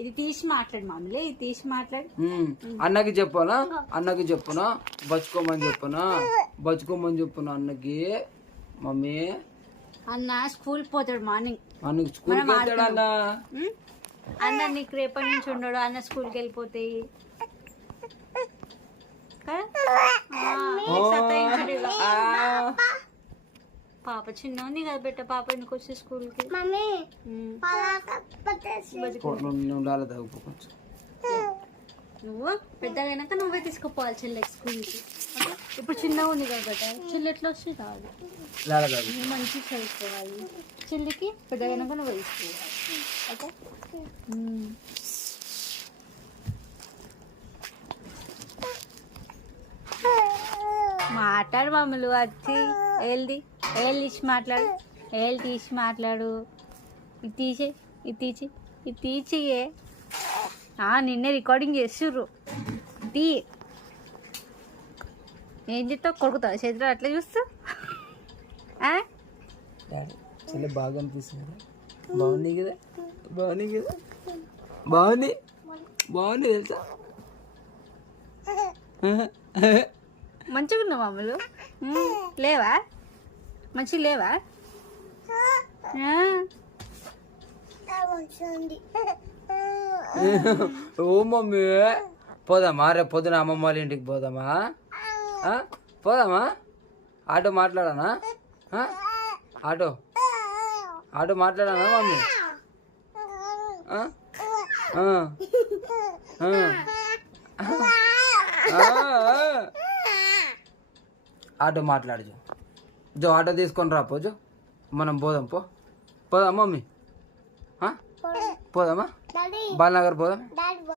ఇది తీసి మాట్లాడు మామూలే, ఇది తీసి మాట్లాడు. అన్నకి చెప్పనా, అన్నకి చెప్పునా, బచ్చుకోమని చెప్పునా అన్నకి. మమ్మీ అన్న స్కూల్ పోతాడు మార్నింగ్. అన్నకి స్కూల్ పోతాడు అన్న. అన్న నీకు రేపటి నుంచి ఉండడు, అన్న స్కూల్కి వెళ్ళిపోతాయి పాప చిన్న ఉంది కదా బిడ్డ, పాప ఎందుకు వచ్చి స్కూల్కి? నువ్వు పెద్దగా అయినాక నువ్వే తీసుకుపోవాలి చెల్లెకి స్కూల్కి. ఇప్పుడు చిన్నగా ఉంది కదా బిడ్డ, చెల్లి ఎట్లా వచ్చి రాదు, నువ్వు మంచిగా చదువుకోవాలి. చెల్లికి పెద్దగా అయినాక నువ్వు తీసుకోవాలి. మాట్లాడు మామూలు వచ్చి ఏళ్ళు తీసి మాట్లాడు, ఏళ్ళు తీసి మాట్లాడు. ఇది తీసియే. నిన్నే రికార్డింగ్ చేస్తుర్రు. తీ ఏం చెప్తావు, కొడుకుతావు చేతిలో అట్లా చూస్తూ. చాలా బాగా అనిపిస్తుంది. బాగుంది కదా, బాగుంది తెలుసా. మంచిగా ఉన్నావు మామూలు. లేవా మంచిగా లేవా? ఓ మమ్మీ పోదామా, రేపు పొద్దున అమ్మమ్మ వాళ్ళ ఇంటికి పోదామా? ఆటో మాట్లాడానా? ఆటో మాట్లాడానా మమ్మీ? ఆటో మాట్లాడు జో, ఆటో తీసుకొని రా పోజు, మనం పోదాం. పోదాం మమ్మీ, పోదామా? బాలనగర్ పోదాం.